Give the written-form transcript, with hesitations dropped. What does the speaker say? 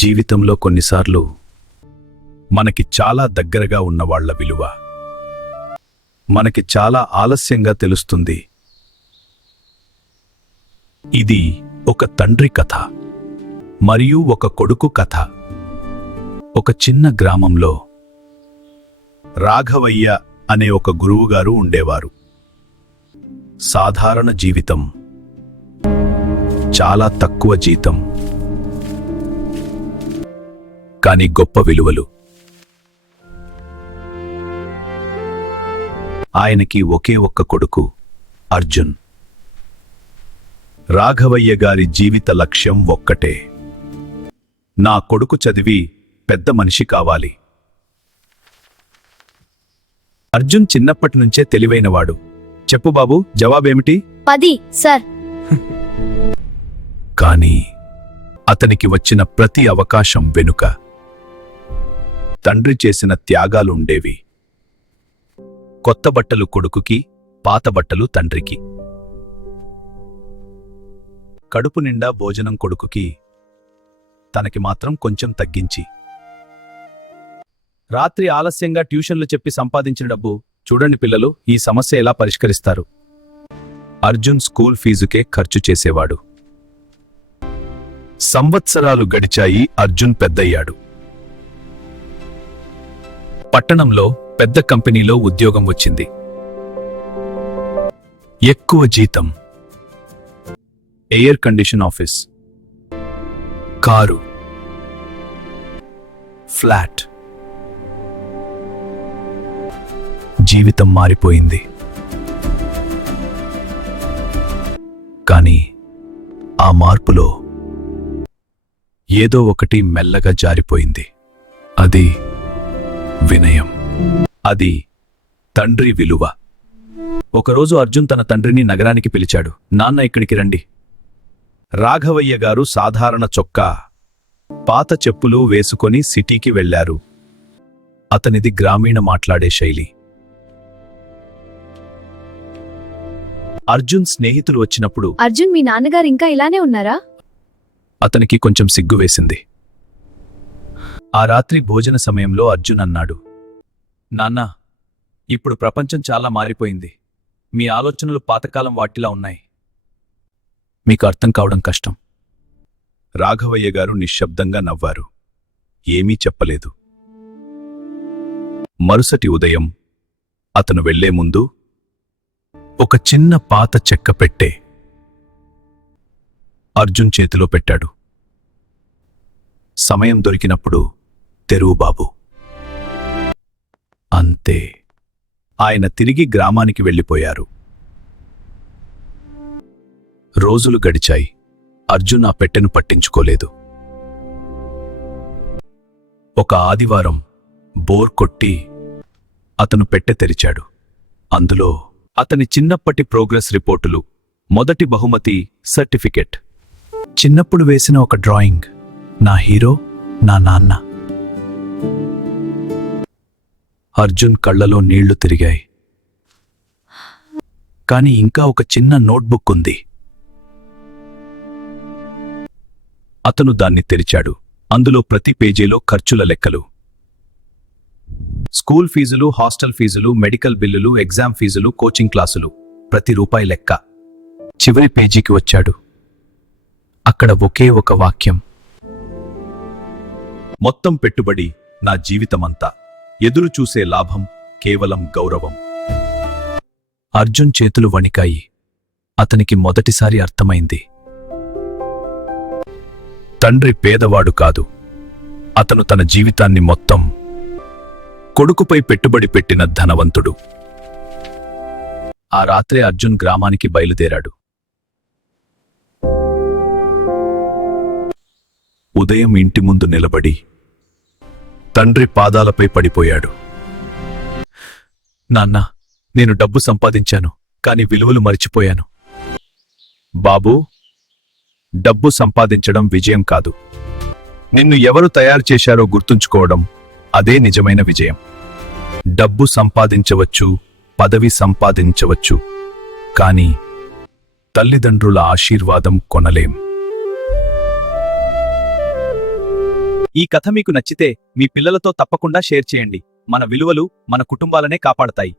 జీవితంలో కొన్నిసార్లు మనకి చాలా దగ్గరగా ఉన్నవాళ్ల విలువ మనకి చాలా ఆలస్యంగా తెలుస్తుంది. ఇది ఒక తండ్రి కథ మరియు ఒక కొడుకు కథ. ఒక చిన్న గ్రామంలో రాఘవయ్య అనే ఒక గురువుగారు ఉండేవారు. సాధారణ జీవితం, చాలా తక్కువ జీతం, కానీ గొప్ప విలువలు. ఆయనకి ఒకే ఒక్క కొడుకు అర్జున్. రాఘవయ్య గారి జీవిత లక్ష్యం ఒక్కటే, నా కొడుకు చదివి పెద్ద మనిషి కావాలి. అర్జున్ చిన్నప్పటి నుంచే తెలివైనవాడు. చెప్పు బాబు, జవాబేమిటి? 10 సార్. కానీ అతనికి వచ్చిన ప్రతి అవకాశం వెనుక తండ్రి చేసిన త్యాగాలుండేవి. కొత్త బట్టలు కొడుకుకి, పాత బట్టలు తండ్రికి. కడుపు నిండా భోజనం కొడుకుకి, తనకి మాత్రం కొంచెం తగ్గించి. రాత్రి ఆలస్యంగా ట్యూషన్లు చెప్పి సంపాదించిన డబ్బు. చూడండి పిల్లలు, ఈ సమస్య ఎలా పరిష్కరిస్తారు. అర్జున్ స్కూల్ ఫీజుకే ఖర్చు చేసేవాడు. సంవత్సరాలు గడిచాయి. అర్జున్ పెద్దయ్యాడు. పట్టణంలో పెద్ద కంపెనీలో ఉద్యోగం వచ్చింది. ఎక్కువ జీతం, air condition office, car, flat. జీవితం మారిపోయింది. కానీ ఆ మార్పులో ఏదో ఒకటి మెల్లగా జారిపోయింది. అది వినయం. అది తండ్రి విలువ. ఒకరోజు అర్జున్ తన తండ్రిని నగరానికి పిలిచాడు. నాన్న, ఇక్కడికి రండి. రాఘవయ్య గారు సాధారణ చొక్కా, పాత చెప్పులు వేసుకొని సిటీకి వెళ్లారు. అతనిది గ్రామీణ మాట్లాడే శైలి. అర్జున్ స్నేహితులు వచ్చినప్పుడు, అర్జున్, మీ నాన్నగారు ఇంకా ఇలానే ఉన్నారా? అతనికి కొంచెం సిగ్గు వేసింది. ఆ రాత్రి భోజన సమయంలో అర్జున్ అన్నాడు, నాన్న, ఇప్పుడు ప్రపంచం చాలా మారిపోయింది. మీ ఆలోచనలు పాతకాలం వాటిలా ఉన్నాయి. మీకు అర్థం కావడం కష్టం. రాఘవయ్య గారు నిశ్శబ్దంగా నవ్వారు. ఏమీ చెప్పలేదు. మరుసటి ఉదయం అతను వెళ్లే ముందు ఒక చిన్న పాత చెక్క పెట్టె అర్జున్ చేతిలో పెట్టాడు. సమయం దొరికినప్పుడు తెరువు బాబు. అంతే. ఆయన తిరిగి గ్రామానికి వెళ్ళిపోయారు. రోజులు గడిచాయి. అర్జున్ ఆ పెట్టెను పట్టించుకోలేదు. ఒక ఆదివారం బోర్ కొట్టి అతను పెట్టె తెరిచాడు. అందులో అతని చిన్నప్పటి ప్రోగ్రెస్ రిపోర్టులు, మొదటి బహుమతి సర్టిఫికెట్, చిన్నప్పుడు వేసిన ఒక డ్రాయింగ్, నా హీరో నా నాన్న. అర్జున్ కళ్లలో నీళ్లు తిరిగాయి. కాని ఇంకా ఒక చిన్న నోట్బుక్ ఉంది. అతను దాన్ని తెరిచాడు. అందులో ప్రతి పేజీలో ఖర్చుల లెక్కలు. స్కూల్ ఫీజులు, హాస్టల్ ఫీజులు, మెడికల్ బిల్లులు, ఎగ్జామ్ ఫీజులు, కోచింగ్ క్లాసులు, ప్రతి రూపాయి లెక్క. చివరి పేజీకి వచ్చాడు. అక్కడ ఒకే ఒక వాక్యం, మొత్తం పెట్టుబడి నా జీవితమంతా, ఎదురు చూసే లాభం కేవలం గౌరవం. అర్జున్ చేతులు వణికాయి. అతనికి మొదటిసారి అర్థమైంది, తండ్రి పేదవాడు కాదు, అతను తన జీవితాన్ని మొత్తం కొడుకుపై పెట్టుబడి పెట్టిన ధనవంతుడు. ఆ రాత్రే అర్జున్ గ్రామానికి బయలుదేరాడు. ఉదయం ఇంటి ముందు నిలబడి తండ్రి పాదాలపై పడిపోయాడు. నాన్నా, నేను డబ్బు సంపాదించాను, కాని విలువలు మరిచిపోయాను. బాబూ, డబ్బు సంపాదించడం విజయం కాదు. నిన్ను ఎవరు తయారు చేశారో గుర్తుంచుకోవడం, అదే నిజమైన విజయం. డబ్బు సంపాదించవచ్చు, పదవి సంపాదించవచ్చు, కానీ తల్లిదండ్రుల ఆశీర్వాదం కొనలేం. ఈ కథ మీకు నచ్చితే మీ పిల్లలతో తప్పకుండా షేర్ చేయండి. మన విలువలు మన కుటుంబాలనే కాపాడతాయి.